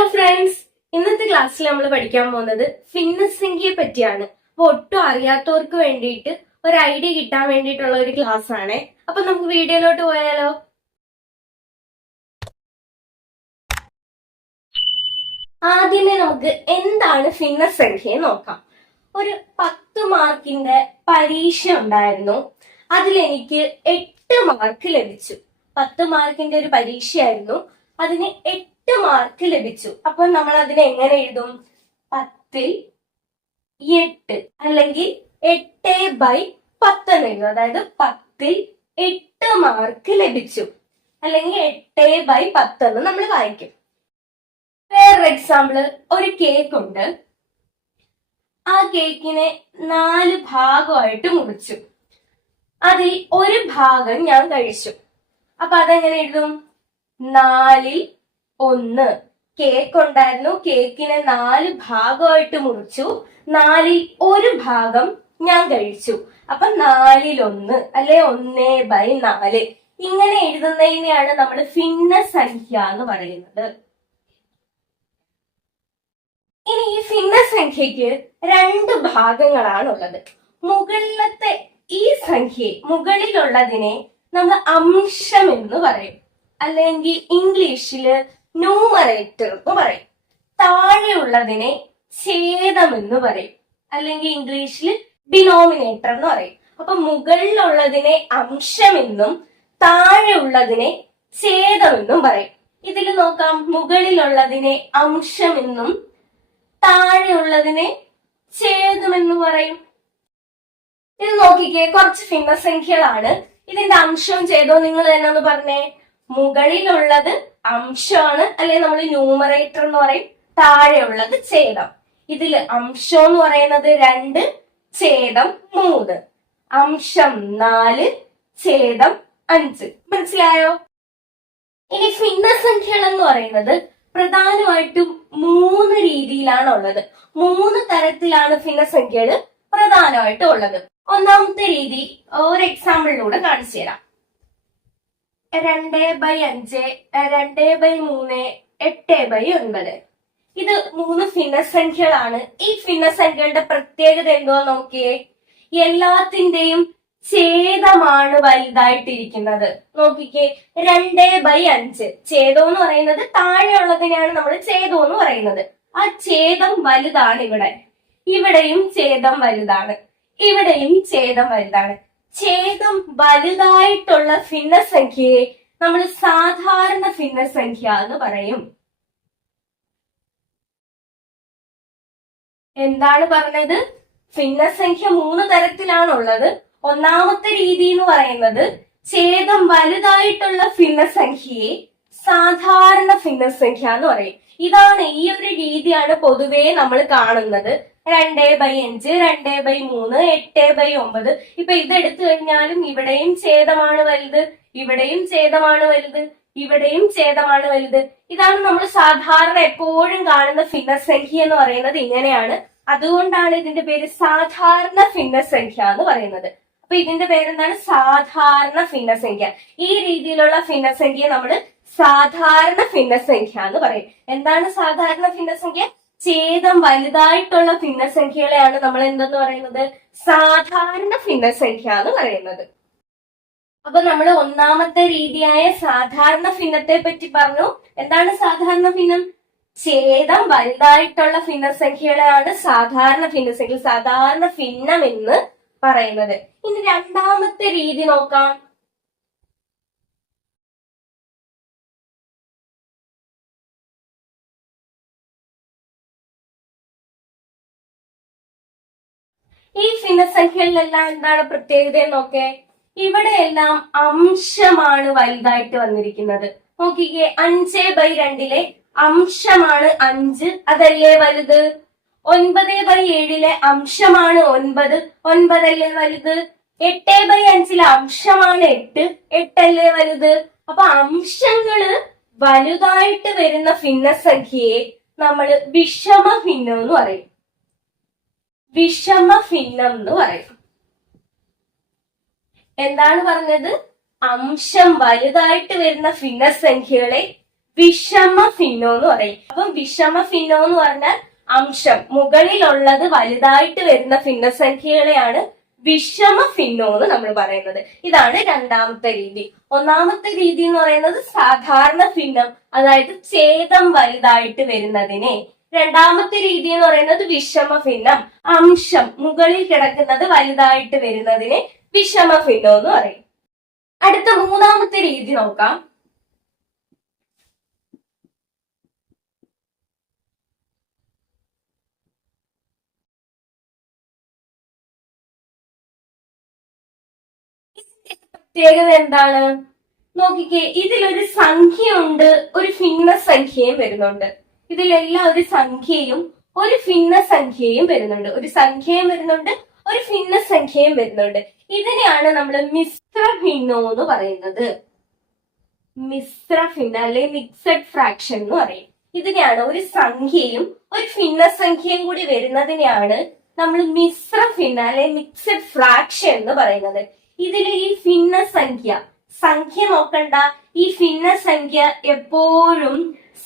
Hello friends, ഇന്നത്തെ ക്ലാസ്സിൽ നമ്മൾ പഠിക്കാൻ പോകുന്നത് ഭിന്നസംഖ്യയെ പറ്റിയാണ്. അപ്പൊ ഒട്ടും അറിയാത്തവർക്ക് വേണ്ടിയിട്ട് ഒരു ഐഡിയ കിട്ടാൻ വേണ്ടിയിട്ടുള്ള ഒരു ക്ലാസ് ആണ്. അപ്പൊ നമുക്ക് വീഡിയോയിലോട്ട് പോയാലോ? ആദ്യമേ നമുക്ക് എന്താണ് ഭിന്നസംഖ്യ നോക്കാം. ഒരു 10 മാർക്കിന്റെ പരീക്ഷ ഉണ്ടായിരുന്നു. അതിലെനിക്ക് 8 മാർക്ക് ലഭിച്ചു. 10 മാർക്കിന്റെ ഒരു പരീക്ഷയായിരുന്നു, അതിന് 8 മാർക്ക് ലഭിച്ചു. അപ്പൊ നമ്മൾ അതിനെ എങ്ങനെ എഴുതും? 10ൽ 8 അല്ലെങ്കിൽ 8/10 എന്ന് എഴുതും. അതായത് 10ൽ 8 മാർക്ക് ലഭിച്ചു അല്ലെങ്കിൽ 8/10 എന്ന് നമ്മൾ വായിക്കും. വേറൊരു എക്സാമ്പിള്, ഒരു കേക്ക് ഉണ്ട്. ആ കേക്കിനെ 4 ഭാഗമായിട്ട് മുറിച്ചു. അതിൽ ഒരു ഭാഗം ഞാൻ കഴിച്ചു. അപ്പൊ അതെങ്ങനെ എഴുതും? 4ൽ 1. കേക്ക് ഉണ്ടായിരുന്നു, കേക്കിനെ 4 ഭാഗമായിട്ട് മുറിച്ചു, 4ൽ ഒരു ഭാഗം ഞാൻ കഴിച്ചു. അപ്പൊ 4ൽ 1 അല്ലെ 1/4. ഇങ്ങനെ എഴുതുന്നതിനെയാണ് നമ്മൾ ഭിന്നസംഖ്യ എന്ന് പറയുന്നത്. ഇനി ഈ ഭിന്നസംഖ്യക്ക് 2 ഭാഗങ്ങളാണുള്ളത്. മുകളിലത്തെ ഈ സംഖ്യ, മുകളിലുള്ളതിനെ നമ്മൾ അംശം എന്ന് പറയും, അല്ലെങ്കിൽ ഇംഗ്ലീഷില് ന്യൂമറേറ്റർ എന്ന് പറയും. താഴെയുള്ളതിനെ ഛേദം എന്ന് പറയും, അല്ലെങ്കിൽ ഇംഗ്ലീഷിൽ ഡിനോമിനേറ്റർ എന്ന് പറയും. അപ്പൊ മുകളിലുള്ളതിനെ അംശമെന്നും താഴെയുള്ളതിനെ ഛേദമെന്നും പറയും. ഇതിൽ നോക്കാം, മുകളിലുള്ളതിനെ അംശമെന്നും താഴെയുള്ളതിനെ ഛേദമെന്ന് പറയും. ഇത് നോക്കിക്കേ, കുറച്ച് ഭിന്നസംഖ്യകളാണ്. ഇതിന്റെ അംശവും ഛേദവും നിങ്ങൾ തന്നെ ഒന്ന് പറഞ്ഞേ. മുകളിലുള്ളത് അംശമാണ്, അല്ലെങ്കിൽ നമ്മൾ ന്യൂമറേറ്റർ എന്ന് പറയും. താഴെയുള്ളത് ഛേദം. ഇതിൽ അംശം എന്ന് പറയുന്നത് 2, ഛേദം 3. അംശം 4, ഛേദം 5. മനസ്സിലായോ? ഇനി ഭിന്നസംഖ്യകൾ എന്ന് പറയുന്നത് പ്രധാനമായിട്ടും 3 രീതിയിലാണ് ഉള്ളത്. 3 തരത്തിലാണ് ഭിന്നസംഖ്യകൾ പ്രധാനമായിട്ടും ഉള്ളത്. ഒന്നാമത്തെ രീതി ഒരു എക്സാമ്പിളിലൂടെ കാണിച്ചു തരാം. 2/5, 2/3, 8/9. ഇത് 3 ഭിന്നസംഖ്യകളാണ്. ഈ ഭിന്നസംഖ്യകളുടെ പ്രത്യേകത എന്തോ നോക്കിയേ. എല്ലാത്തിന്റെയും ഛേദമാണ് വലുതായിട്ടിരിക്കുന്നത്. നോക്കിക്കേ, 2/5 ഛേദം എന്ന് പറയുന്നത് താഴെയുള്ളതിനെയാണ് നമ്മൾ ഛേദം എന്ന് പറയുന്നത്. ആ ഛേദം വലുതാണ്. ഇവിടെയും ഛേദം വലുതാണ്, ഇവിടെയും ഛേദം വലുതാണ്. ഛേദം വലുതായിട്ടുള്ള ഭിന്നസംഖ്യയെ നമ്മൾ സാധാരണ ഭിന്നസംഖ്യ എന്ന് പറയും. എന്താണ് പറഞ്ഞത്? ഭിന്നസംഖ്യ 3 തരത്തിലാണുള്ളത്. ഒന്നാമത്തെ രീതി എന്ന് പറയുന്നത് ഛേദം വലുതായിട്ടുള്ള ഭിന്നസംഖ്യയെ സാധാരണ ഭിന്നസംഖ്യ എന്ന് പറയും. ഇതാണ്, ഈ ഒരു രീതിയാണ് പൊതുവേ നമ്മൾ കാണുന്നത്. 2/5, 2/3, 8/9. ഇപ്പൊ ഇതെടുത്തു കഴിഞ്ഞാലും ഇവിടെയും ഛേദമാണ് വലുത്, ഇവിടെയും ഛേദമാണ് വലുത്, ഇവിടെയും ഛേദമാണ് വലുത്. ഇതാണ് നമ്മൾ സാധാരണ എപ്പോഴും കാണുന്ന ഭിന്നസംഖ്യ എന്ന് പറയുന്നത്. ഇങ്ങനെയാണ്. അതുകൊണ്ടാണ് ഇതിന്റെ പേര് സാധാരണ ഭിന്നസംഖ്യ എന്ന് പറയുന്നത്. അപ്പൊ ഇതിന്റെ പേരെന്താണ്? സാധാരണ ഭിന്നസംഖ്യ. ഈ രീതിയിലുള്ള ഭിന്നസംഖ്യ നമ്മൾ സാധാരണ ഭിന്നസംഖ്യ എന്ന് പറയും. എന്താണ് സാധാരണ ഭിന്നസംഖ്യ? ഛേദം വലുതായിട്ടുള്ള ഭിന്നസംഖ്യകളെയാണ് നമ്മൾ എന്തെന്ന് പറയുന്നത്? സാധാരണ ഭിന്നസംഖ്യ എന്ന് പറയുന്നത്. അപ്പൊ നമ്മൾ ഒന്നാമത്തെ രീതിയായ സാധാരണ ഭിന്നത്തെ പറ്റി പറഞ്ഞു. എന്താണ് സാധാരണ ഭിന്നം? ഛേദം വലുതായിട്ടുള്ള ഭിന്നസംഖ്യകളെയാണ് സാധാരണ ഭിന്നസംഖ്യ, സാധാരണ ഭിന്നം എന്ന് പറയുന്നത്. ഇനി രണ്ടാമത്തെ രീതി നോക്കാം. ഈ ഭിന്നസംഖ്യകളിലെല്ലാം എന്താണ് പ്രത്യേകത നോക്കേ. ഇവിടെയെല്ലാം അംശമാണ് വലുതായിട്ട് വന്നിരിക്കുന്നത്. നോക്കിക്കേ, 5/2 അംശമാണ് 5, അതല്ലേ വലുത്. 9/7 അംശമാണ് 9, 9 അല്ലേ വലുത്. 8/5 അംശമാണ് 8, 8 അല്ലേ വലുത്. അപ്പൊ അംശങ്ങള് വലുതായിട്ട് വരുന്ന ഭിന്നസംഖ്യയെ നമ്മൾ വിഷമ ഭിന്നം എന്ന് പറയും. വിഷമ ഭിന്നം എന്ന് പറയും. എന്താണ് പറഞ്ഞത്? അംശം വലുതായിട്ട് വരുന്ന ഭിന്നസംഖ്യകളെ വിഷമ ഭിന്നം എന്ന് പറയും. അപ്പം വിഷമ ഭിന്നം എന്ന് പറഞ്ഞാൽ അംശം മുകളിലുള്ളത് വലുതായിട്ട് വരുന്ന ഭിന്നസംഖ്യകളെയാണ് വിഷമ ഭിന്നം എന്ന് നമ്മൾ പറയുന്നത്. ഇതാണ് രണ്ടാമത്തെ രീതി. ഒന്നാമത്തെ രീതി എന്ന് പറയുന്നത് സാധാരണ ഭിന്നം, അതായത് ഛേദം വലുതായിട്ട് വരുന്നതിനെ. രണ്ടാമത്തെ രീതി എന്ന് പറയുന്നത് വിഷമ ഭിന്നം, അംശം മുകളിൽ കിടക്കുന്നത് വലുതായിട്ട് വരുന്നതിനെ വിഷമ ഭിന്നം എന്ന് പറയും. അടുത്ത മൂന്നാമത്തെ രീതി നോക്കാം. പ്രത്യേകത എന്താണ് നോക്കിക്കേ, ഇതിലൊരു സംഖ്യയുണ്ട്, ഒരു ഭിന്നസംഖ്യയും വരുന്നുണ്ട്. ഇതിലെല്ലാം ഒരു സംഖ്യയും ഒരു ഭിന്നസംഖ്യയും വരുന്നുണ്ട്. ഒരു സംഖ്യയും വരുന്നുണ്ട്, ഒരു ഭിന്നസംഖ്യയും വരുന്നുണ്ട്. ഇതിനെയാണ് നമ്മൾ മിശ്ര ഭിന്നം എന്ന് പറയുന്നത്. മിശ്ര ഭിന്നം അല്ലെങ്കിൽ മിക്സഡ് ഫ്രാക്ഷൻ എന്ന് പറയും. ഇതിനെയാണ് ഒരു സംഖ്യയും ഒരു ഭിന്നസംഖ്യയും കൂടി വരുന്നതിനെയാണ് നമ്മൾ മിശ്ര ഭിന്നം അല്ലെങ്കിൽ മിക്സഡ് ഫ്രാക്ഷൻ എന്ന് പറയുന്നത്. ഇതിലെ ഈ സംഖ്യ നോക്കണ്ട, ഈ ഭിന്നസംഖ്യ എപ്പോഴും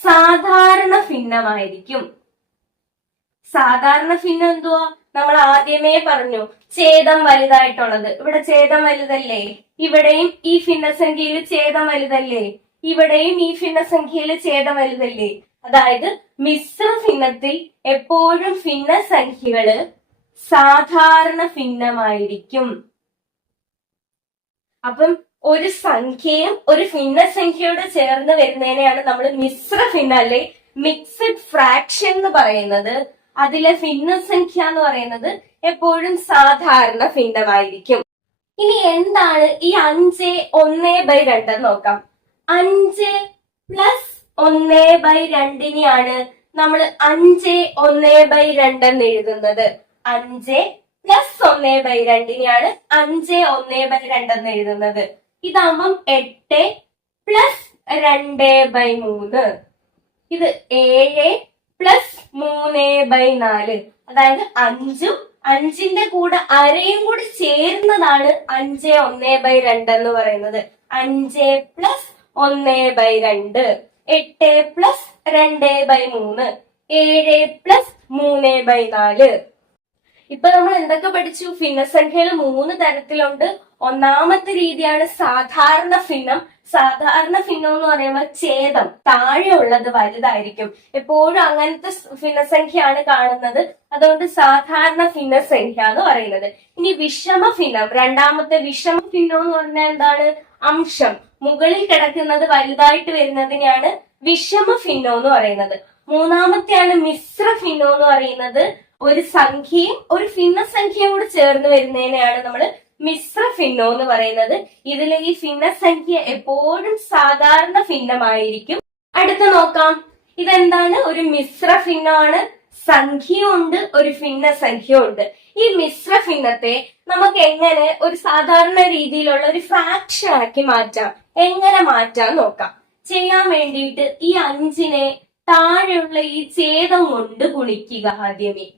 സാധാരണ ഭിന്നമായിരിക്കും. സാധാരണ ഭിന്നം എന്തുവാ? നമ്മൾ ആദ്യമേ പറഞ്ഞു, ഛേദം വലുതായിട്ടുള്ളത്. ഇവിടെ ഛേദം വലുതല്ലേ? ഇവിടെയും ഈ ഭിന്നസംഖ്യയിൽ ഛേദം വലുതല്ലേ? ഇവിടെയും ഈ ഭിന്നസംഖ്യയിൽ ഛേദം വലുതല്ലേ? അതായത് മിശ്ര ഭിന്നത്തിൽ എപ്പോഴും ഭിന്നസംഖ്യകള് സാധാരണ ഭിന്നമായിരിക്കും. അപ്പം ഒരു സംഖ്യയും ഒരു ഭിന്നസംഖ്യയോട് ചേർന്ന് വരുന്നതിനെയാണ് നമ്മൾ മിശ്ര ഭിന്നം അല്ലെ മിക്സഡ് ഫ്രാക്ഷൻ എന്ന് പറയുന്നത്. അതിലെ ഭിന്നസംഖ്യ എന്ന് പറയുന്നത് എപ്പോഴും സാധാരണ ഭിന്നമായിരിക്കും. ഇനി എന്താണ് ഈ 5 1/2 നോക്കാം. 5 + 1/2 നമ്മൾ 5 1/2 എന്ന് എഴുതുന്നത്. 5 + 1/2 5 1/2 എന്ന് എഴുതുന്നത്. ഇതാകുമ്പം 8 + 2/3. ഇത് 7 + 3/4. അതായത് 5ഉം 5ന്റെ കൂടെ അരയും കൂടി ചേർന്നതാണ് 5 1/2 എന്ന് പറയുന്നത്. 5 + 1/2, 8 + 2/3, 7 + 3/4. ഇപ്പൊ നമ്മൾ എന്തൊക്കെ പഠിച്ചു? ഭിന്നസംഖ്യകൾ 3 തരത്തിലുണ്ട്. ഒന്നാമത്തെ രീതിയാണ് സാധാരണ ഭിന്നം. സാധാരണ ഭിന്നം എന്ന് പറയുമ്പോൾ ഛേദം താഴെയുള്ളത് വലുതായിരിക്കും. എപ്പോഴും അങ്ങനത്തെ ഭിന്നസംഖ്യയാണ് കാണുന്നത്. അതുകൊണ്ട് സാധാരണ ഭിന്നസംഖ്യ എന്ന് പറയുന്നത്. ഇനി വിഷമ ഭിന്നം, രണ്ടാമത്തെ വിഷമ ഭിന്നം എന്ന് പറഞ്ഞാൽ എന്താണ്? അംശം മുകളിൽ കിടക്കുന്നത് വലുതായിട്ട് വരുന്നതിനെയാണ് വിഷമ ഭിന്നം എന്ന് പറയുന്നത്. മൂന്നാമത്തെയാണ് മിശ്ര ഭിന്നം എന്ന് പറയുന്നത്. ഒരു സംഖ്യയും ഒരു ഭിന്നസംഖ്യയും കൂടി ചേർന്ന് വരുന്നതിനെയാണ് നമ്മൾ മിശ്ര ഭിന്നം എന്ന് പറയുന്നത്. ഇതിലെ ഈ ഭിന്നസംഖ്യ എപ്പോഴും സാധാരണ ഭിന്നമായിരിക്കും. അടുത്ത നോക്കാം, ഇതെന്താണ്? ഒരു മിശ്ര ഭിന്നമാണ്. സംഖ്യയുണ്ട്, ഒരു ഭിന്നസംഖ്യയുണ്ട്. ഈ മിശ്ര ഭിന്നത്തെ നമുക്ക് എങ്ങനെ ഒരു സാധാരണ രീതിയിലുള്ള ഒരു ഫ്രാക്ഷൻ ആക്കി മാറ്റാം? എങ്ങനെ മാറ്റാൻ നോക്കാം. ചെയ്യാൻ വേണ്ടിയിട്ട് ഈ 5നെ താഴെയുള്ള ഈ ഛേദം കൊണ്ട് ഗുണിക്കുക. ആദ്യമേ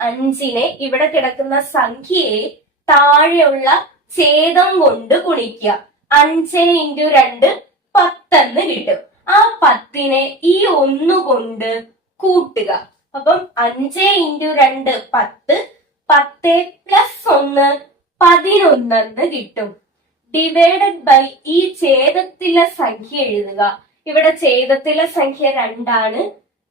5നെ ഇവിടെ കിടക്കുന്ന സംഖ്യയെ താഴെയുള്ള ഛേദം കൊണ്ട് ഗുണിക്കുക. 5 × 2 10 എന്ന് കിട്ടും. ആ 10നെ ഈ 1 കൊണ്ട് കൂട്ടുക. അപ്പം 5 × 2 10, 10 + 1 11 എന്ന് കിട്ടും. ഡിവൈഡഡ് ബൈ ഈ ഛേദത്തിലെ സംഖ്യ എഴുതുക. ഇവിടെ ഛേദത്തിലെ സംഖ്യ 2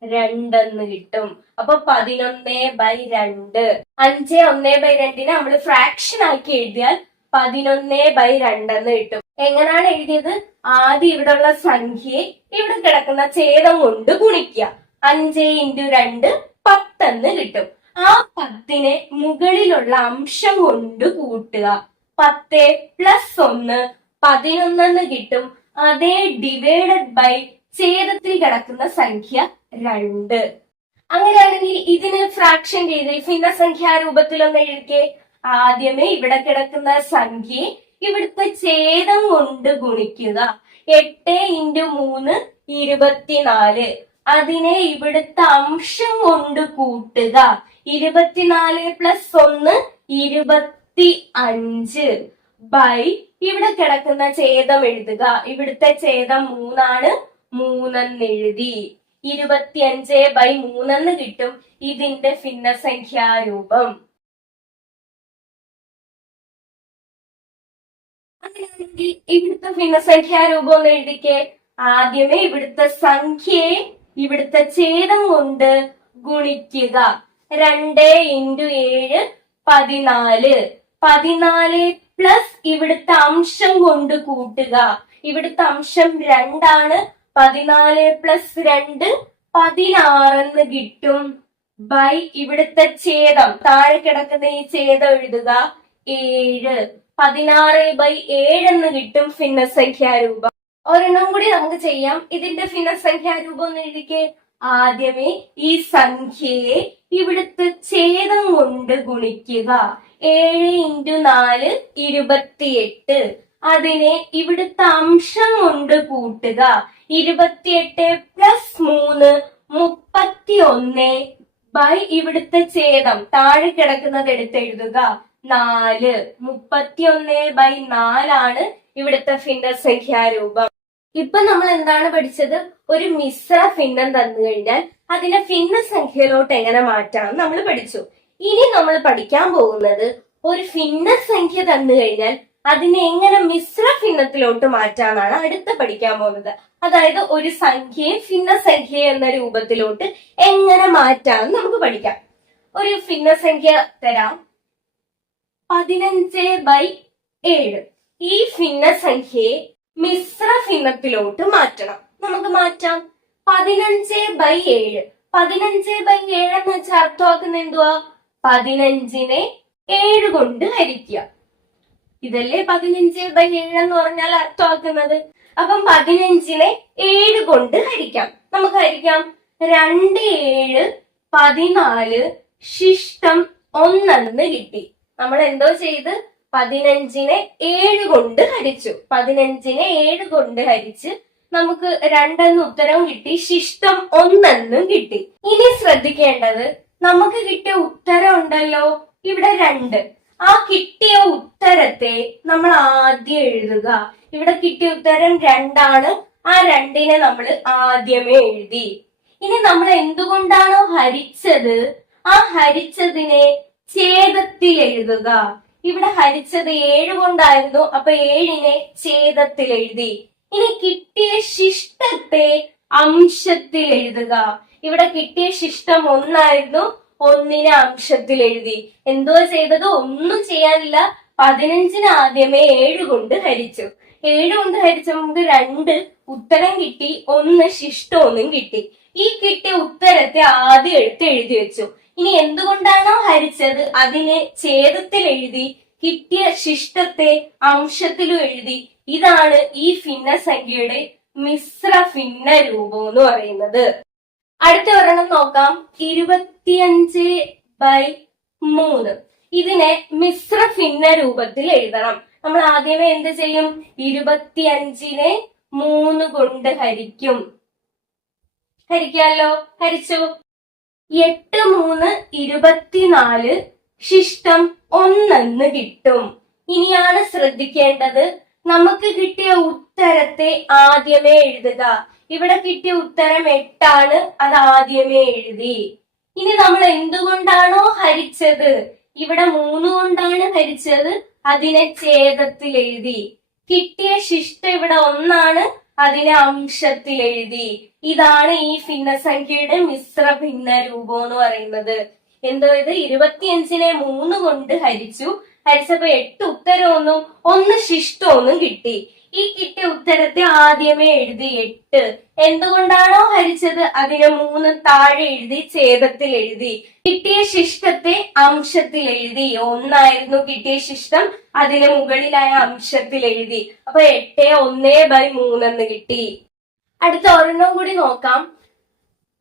2 എന്ന് കിട്ടും. അപ്പൊ 11/2. 5 1/2 നമ്മൾ ഫ്രാക്ഷൻ ആക്കി എഴുതിയാൽ 11/2 എന്ന് കിട്ടും. എങ്ങനെയാണ് എഴുതിയത്? ആദ്യം ഇവിടെ ഉള്ള സംഖ്യയെ ഇവിടെ കിടക്കുന്ന ഛേദം കൊണ്ട് ഗുണിക്കുക. 5 × 2 10 എന്ന് കിട്ടും. ആ 10നെ മുകളിലുള്ള അംശം കൊണ്ട് കൂട്ടുക. 10 + 1 11 എന്ന് കിട്ടും. അതേ ഡിവൈഡഡ് ബൈ ഛേദത്തിൽ കിടക്കുന്ന സംഖ്യ 2. അങ്ങനെയാണെങ്കിൽ ഇതിന് ഫ്രാക്ഷൻ ചെയ്ത് ഭിന്നസംഖ്യാ രൂപത്തിലൊന്ന് എഴുതിക്കേ. ആദ്യമേ ഇവിടെ കിടക്കുന്ന സംഖ്യയെ ഇവിടുത്തെ ഛേദം കൊണ്ട് ഗുണിക്കുക. 8 × 3 24. അതിനെ ഇവിടുത്തെ അംശം കൊണ്ട് കൂട്ടുക. 24 + 1 25 ബൈ ഇവിടെ കിടക്കുന്ന ഛേദം എഴുതുക. ഇവിടുത്തെ ഛേദം 3. 3 എഴുതി. 25/3 കിട്ടും ഇതിന്റെ ഭിന്നസംഖ്യാരൂപം. അങ്ങനെയാണെങ്കിൽ ഇവിടുത്തെ ഭിന്നസംഖ്യാരൂപം ഒന്ന് എഴുതിക്കേ. ആദ്യമേ ഇവിടുത്തെ സംഖ്യയെ ഇവിടുത്തെ ഛേദം കൊണ്ട് ഗുണിക്കുക. 2 × 7 14. 14 പ്ലസ് ഇവിടുത്തെ അംശം കൊണ്ട് കൂട്ടുക. ഇവിടുത്തെ അംശം 2 ആണ്. 14 പ്ലസ് 2 16 കിട്ടും. ബൈ ഇവിടുത്തെ ഛേദം, താഴെ കിടക്കുന്ന ഈ ഛേദം എഴുതുക. 7. 16/7 കിട്ടും ഭിന്നസംഖ്യാരൂപം. ഒരെണ്ണം കൂടി നമുക്ക് ചെയ്യാം. ഇതിന്റെ ഭിന്നസംഖ്യാരൂപം ഒന്ന് എഴുതിക്കേ. ആദ്യമേ ഈ സംഖ്യയെ ഇവിടുത്തെ ഛേദം കൊണ്ട് ഗുണിക്കുക. 7 × 4 28. അതിനെ ഇവിടുത്തെ അംശം കൊണ്ട് കൂട്ടുക. 28 പ്ലസ് 3 31 ബൈ ഇവിടുത്തെ ഛേദം, താഴെ കിടക്കുന്നത് എടുത്തെഴുതുക. 4. 31/4 ആണ് ഇവിടുത്തെ ഭിന്നസംഖ്യാരൂപം. ഇപ്പൊ നമ്മൾ എന്താണ് പഠിച്ചത്? ഒരു മിശ്ര ഭിന്നം തന്നു കഴിഞ്ഞാൽ അതിനെ ഭിന്നസംഖ്യയിലോട്ട് എങ്ങനെ മാറ്റാം നമ്മൾ പഠിച്ചു. ഇനി നമ്മൾ പഠിക്കാൻ പോകുന്നത് ഒരു ഭിന്നസംഖ്യ തന്നു കഴിഞ്ഞാൽ അതിനെ എങ്ങനെ മിശ്ര ഭിന്നത്തിലോട്ട് മാറ്റാന്നാണ് അടുത്ത പഠിക്കാൻ പോകുന്നത്. അതായത് ഒരു സംഖ്യയെ ഭിന്നസംഖ്യ എന്ന രൂപത്തിലോട്ട് എങ്ങനെ മാറ്റാമെന്ന് നമുക്ക് പഠിക്കാം. ഒരു ഭിന്നസംഖ്യ തരാം, 15/7. ഈ ഭിന്നസംഖ്യയെ മിശ്ര ഭിന്നത്തിലോട്ട് മാറ്റണം. നമുക്ക് മാറ്റാം. 15/7. 15/7 എന്ന് വെച്ചാൽ അർത്ഥമാക്കുന്ന എന്തുവാ? 15നെ 7 കൊണ്ട് ഹരിക്കുക. ഇതല്ലേ 15/7 എന്ന് പറഞ്ഞാൽ അർത്ഥമാക്കുന്നത്. അപ്പം 15നെ 7 കൊണ്ട് ഹരിക്കാം. നമുക്ക് ഹരിക്കാം. 2 7 14 ശിഷ്ടം 1 കിട്ടി. നമ്മൾ എന്തോ ചെയ്ത് 15നെ 7 കൊണ്ട് ഹരിച്ചു. 15നെ 7 കൊണ്ട് ഹരിച്ച് നമുക്ക് 2 ഉത്തരം കിട്ടി. ശിഷ്ടം 1 കിട്ടി. ഇനി ശ്രദ്ധിക്കേണ്ടത്, നമുക്ക് കിട്ടിയ ഉത്തരം ഉണ്ടല്ലോ ഇവിടെ 2. ആ കിട്ടിയ ഉത്തരത്തെ നമ്മൾ ആദ്യം എഴുതുക. ഇവിടെ കിട്ടിയ ഉത്തരം 2 ആണ്. ആ 2നെ നമ്മൾ ആദ്യമേ എഴുതി. ഇനി നമ്മൾ എന്തുകൊണ്ടാണോ ഹരിച്ചത് ആ ഹരിച്ചതിനെ ഛേദത്തിൽ എഴുതുക. ഇവിടെ ഹരിച്ചത് 7 കൊണ്ടായിരുന്നു. അപ്പൊ 7നെ ഛേദത്തിൽ എഴുതി. ഇനി കിട്ടിയ ശിഷ്ടത്തെ അംശത്തിൽ എഴുതുക. ഇവിടെ കിട്ടിയ ശിഷ്ടം 1 ആയിരുന്നു. 1നെ അംശത്തിൽ എഴുതി. എന്തോ ചെയ്തത്? ഒന്നും ചെയ്യാനില്ല. 15നെ ആദ്യമേ 7 കൊണ്ട് ഹരിച്ചു. 7 കൊണ്ട് ഹരിച്ച നമുക്ക് 2 ഉത്തരം കിട്ടി. 1 ശിഷ്ടമൊന്നും കിട്ടി. ഈ കിട്ടിയ ഉത്തരത്തെ ആദ്യം എടുത്ത് എഴുതി വെച്ചു. ഇനി എന്തുകൊണ്ടാണോ ഹരിച്ചത് അതിനെ ഛേദത്തിൽ എഴുതി. കിട്ടിയ ശിഷ്ടത്തെ അംശത്തിലും എഴുതി. ഇതാണ് ഈ ഭിന്നസംഖ്യയുടെ മിശ്ര ഭിന്ന രൂപം എന്ന് പറയുന്നത്. അടുത്ത ഒരെണ്ണം നോക്കാം. 25/3. ഇതിനെ മിശ്ര ഭിന്ന രൂപത്തിൽ എഴുതണം. നമ്മൾ ആദ്യമേ എന്ത് ചെയ്യും? 25നെ 3 കൊണ്ട് ഹരിക്കും. ഹരിക്കാമല്ലോ. ഹരിച്ചു. 8 3 24 ശിഷ്ടം 1 കിട്ടും. ഇനിയാണ് ശ്രദ്ധിക്കേണ്ടത്, നമുക്ക് കിട്ടിയ ഉത്തരത്തെ ആദ്യമേ എഴുതുക. ഇവിടെ കിട്ടിയ ഉത്തരം 8 ആണ്. അത് ആദ്യമേ എഴുതി. ഇനി നമ്മൾ എന്തുകൊണ്ടാണോ ഹരിച്ചത്, ഇവിടെ 3 കൊണ്ടാണ് ഹരിച്ചത്, അതിനെ ഛേദത്തിൽ എഴുതി. കിട്ടിയ ശിഷ്ടം ഇവിടെ 1 ആണ്. അതിനെ അംശത്തിൽ എഴുതി. ഇതാണ് ഈ ഭിന്നസംഖ്യയുടെ മിശ്ര ഭിന്ന രൂപം എന്ന് പറയുന്നത്. എന്തോ ഇത് 25നെ 3 കൊണ്ട് ഹരിച്ചു. ഹരിച്ചപ്പോ 8 ഉത്തരമൊന്നും 1 ശിഷ്ടമൊന്നും കിട്ടി. ഈ കിട്ടിയ ഉത്തരത്തെ ആദ്യമേ എഴുതി 8. എന്തുകൊണ്ടാണോ ഹരിച്ചത് അതിനെ 3 താഴെ എഴുതി ഛേദത്തിൽ എഴുതി. കിട്ടിയ ശിഷ്ടത്തെ അംശത്തിൽ എഴുതി. 1 ആയിരുന്നു കിട്ടിയ ശിഷ്ടം, അതിന് മുകളിലായ അംശത്തിൽ എഴുതി. അപ്പൊ 8 1/3 കിട്ടി. അടുത്ത ഒരെണ്ണം കൂടി നോക്കാം.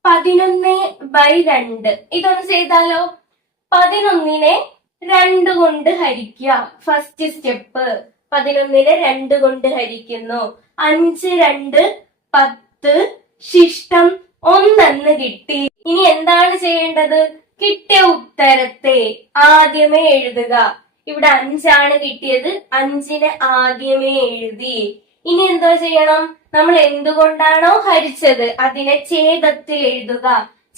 11/2. ഇതൊന്ന് ചെയ്താലോ. 11നെ 2 കൊണ്ട് ഹരിക്കുക. First step. 11നെ 2 കൊണ്ട് ഹരിക്കുന്നു. 5 2 10 ശിഷ്ടം 1 കിട്ടി. ഇനി എന്താണ് ചെയ്യേണ്ടത്? കിട്ടിയ ഉത്തരത്തെ ആദ്യമേ എഴുതുക. ഇവിടെ 5 ആണ് കിട്ടിയത്. 5നെ ആദ്യമേ എഴുതി. ഇനി എന്തോ ചെയ്യണം? നമ്മൾ എന്തുകൊണ്ടാണോ ഹരിച്ചത് അതിനെ ഛേദത്തിൽ എഴുതുക.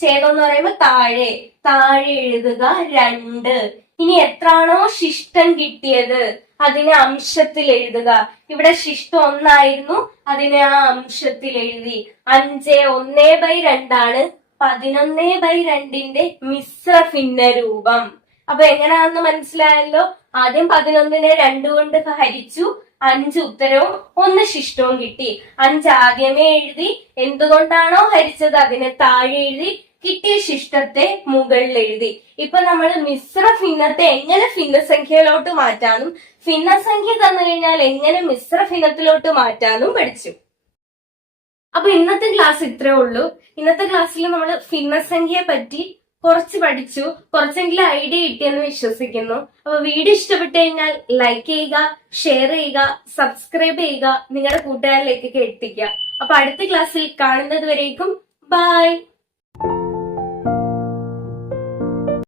ഛേദം എന്ന് പറയുമ്പോൾ താഴെ താഴെ എഴുതുക 2. ഇനി എത്രാണോ ശിഷ്ടം കിട്ടിയത് അതിനെ അംശത്തിൽ എഴുതുക. ഇവിടെ ശിഷ്ടം 1 ആയിരുന്നു, അതിനെ ആ അംശത്തിൽ എഴുതി. 5 1/2 ആണ് 11/2ന്റെ മിശ്ര ഭിന്ന രൂപം. അപ്പൊ എങ്ങനെയാണെന്ന് മനസ്സിലായല്ലോ. ആദ്യം 11നെ 2 കൊണ്ട് ഹരിച്ചു, 5 ഉത്തരവും 1 ശിഷ്ടവും കിട്ടി. 5 ആദ്യമേ എഴുതി, എന്തുകൊണ്ടാണോ ഹരിച്ചത് അതിനെ താഴെ എഴുതി, കിട്ടിയ ശിഷ്ടത്തെ മുകളിൽ എഴുതി. ഇപ്പൊ നമ്മൾ മിശ്ര ഭിന്നത്തെ എങ്ങനെ ഭിന്നസംഖ്യയിലോട്ട് മാറ്റാനും ഭിന്നസംഖ്യ തന്നു കഴിഞ്ഞാൽ എങ്ങനെ മിശ്ര ഭിന്നത്തിലോട്ട് മാറ്റാനും പഠിച്ചു. അപ്പൊ ഇന്നത്തെ ക്ലാസ് ഇത്രേ ഉള്ളൂ. ഇന്നത്തെ ക്ലാസ്സിൽ നമ്മൾ ഭിന്നസംഖ്യയെ പറ്റി കുറച്ച് പഠിച്ചു, കുറച്ചെങ്കിലും ഐഡിയ കിട്ടിയെന്ന് വിശ്വസിക്കുന്നു. അപ്പൊ വീഡിയോ ഇഷ്ടപ്പെട്ടു കഴിഞ്ഞാൽ ലൈക്ക് ചെയ്യുക, ഷെയർ ചെയ്യുക, സബ്സ്ക്രൈബ് ചെയ്യുക, നിങ്ങളുടെ കൂട്ടുകാരിലേക്കൊക്കെ എത്തിക്കുക. അപ്പൊ അടുത്ത ക്ലാസ്സിൽ കാണുന്നത് വരേക്കും ബൈ.